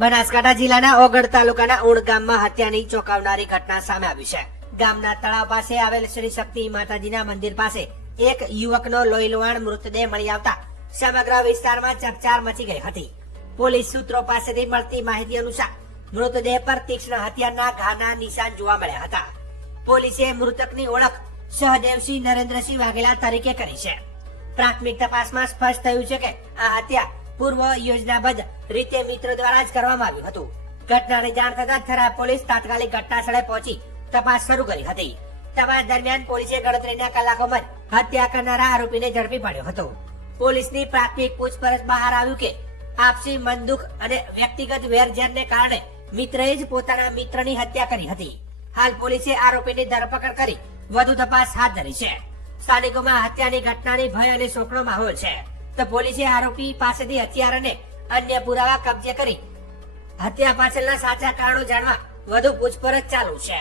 બનાસકાંઠા જિલ્લાના ઓગળ તાલુકાના ઉણ ગામમાં હત્યાની ચોંકાવનારી ઘટના સામે આવી છે. ગામના તળાવ પાસે આવેલ શ્રી શક્તિ માતાજીના મંદિર પાસે એક યુવકનો લોહીલુહાણ મૃતદેહ મળી આવતા સમગ્ર વિસ્તારમાં ચકચાર મચી ગઈ હતી. પોલીસ સૂત્રો પાસેથી મળતી માહિતી અનુસાર મૃતદેહ પર તીક્ષ્ણ હથિયારના ઘાના નિશાન જોવા મળ્યા હતા. પોલીસે મૃતકની ઓળખ સહદેવસિંહ નરેન્દ્રસિંહ વાઘેલા તરીકે કરી છે. પ્રાથમિક તપાસમાં સ્પષ્ટ થયું છે કે આ હત્યા પૂર્વ યોજનાબદ્ધ રીતે મિત્ર દ્વારા જ કરવામાં આવ્યું હતું. ઘટનાની જાણ થતાં થરાદ પોલીસ તાત્કાલિક ઘટના સ્થળે પહોંચી તપાસ શરૂ કરી હતી. તપાસ દરમિયાન પોલીસે ગણતરીના કલાકોમાં જ હત્યા કરનારા આરોપીને ઝડપી પાડ્યો હતો. પોલીસની પ્રાથમિક પૂછપરછ બહાર આવ્યું કે આપસી મનદુખ અને વ્યક્તિગત વેરઝેરને કારણે મિત્રએ જ પોતાના મિત્રની હત્યા કરી હતી. હાલ પોલીસે આરોપીની ધરપકડ કરી વધુ તપાસ હાથ ધરી છે. સ્થાનિકોમાં હત્યાની ઘટનાની ભય અને શોકનો માહોલ છે. તો પોલીસે આરોપી પાસેથી હથિયાર અને અન્ય પુરાવા કબજે કરી હત્યા પાછળના સાચા કારણો જાણવા વધુ પૂછપરછ ચાલુ છે.